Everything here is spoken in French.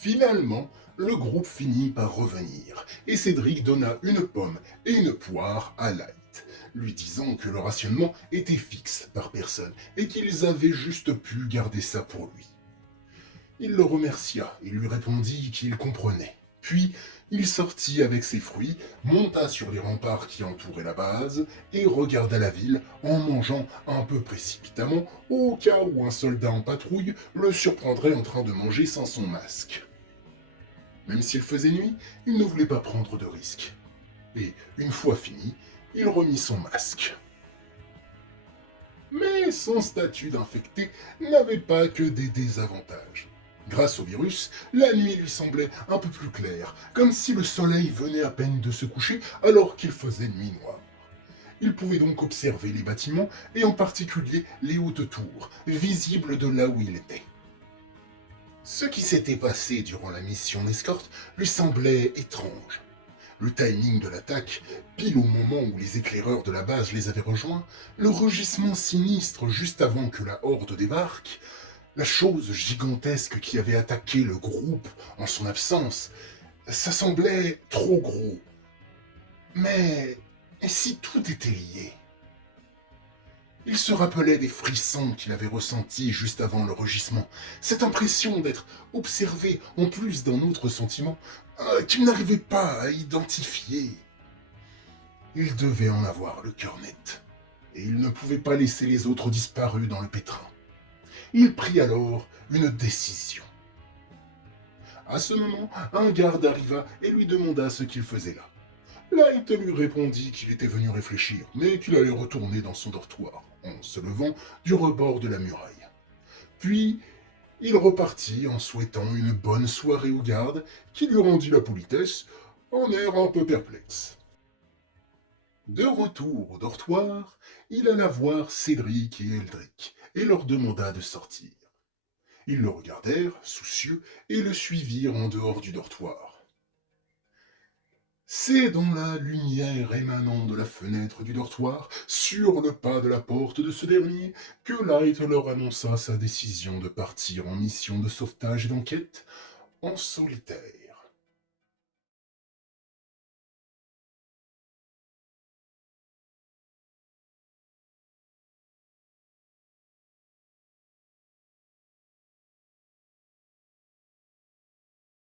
Finalement, le groupe finit par revenir, et Cédric donna une pomme et une poire à Light, lui disant que le rationnement était fixe par personne et qu'ils avaient juste pu garder ça pour lui. Il le remercia et lui répondit qu'il comprenait. Puis, il sortit avec ses fruits, monta sur les remparts qui entouraient la base et regarda la ville en mangeant un peu précipitamment au cas où un soldat en patrouille le surprendrait en train de manger sans son masque. Même s'il faisait nuit, il ne voulait pas prendre de risques. Et, une fois fini, il remit son masque. Mais son statut d'infecté n'avait pas que des désavantages. Grâce au virus, la nuit lui semblait un peu plus claire, comme si le soleil venait à peine de se coucher alors qu'il faisait nuit noire. Il pouvait donc observer les bâtiments, et en particulier les hautes tours, visibles de là où il était. Ce qui s'était passé durant la mission d'escorte lui semblait étrange. Le timing de l'attaque, pile au moment où les éclaireurs de la base les avaient rejoints, le rugissement sinistre juste avant que la horde débarque, la chose gigantesque qui avait attaqué le groupe en son absence, ça semblait trop gros. Mais et si tout était lié? Il se rappelait des frissons qu'il avait ressentis juste avant le rugissement, cette impression d'être observé en plus d'un autre sentiment qu'il n'arrivait pas à identifier. Il devait en avoir le cœur net, et il ne pouvait pas laisser les autres disparus dans le pétrin. Il prit alors une décision. À ce moment, un garde arriva et lui demanda ce qu'il faisait là. Light lui répondit qu'il était venu réfléchir, mais qu'il allait retourner dans son dortoir, en se levant du rebord de la muraille. Puis, il repartit en souhaitant une bonne soirée au garde, qui lui rendit la politesse, en air un peu perplexe. De retour au dortoir, il alla voir Cédric et Eldrick, et leur demanda de sortir. Ils le regardèrent, soucieux, et le suivirent en dehors du dortoir. C'est dans la lumière émanant de la fenêtre du dortoir, sur le pas de la porte de ce dernier, que Light leur annonça sa décision de partir en mission de sauvetage et d'enquête en solitaire.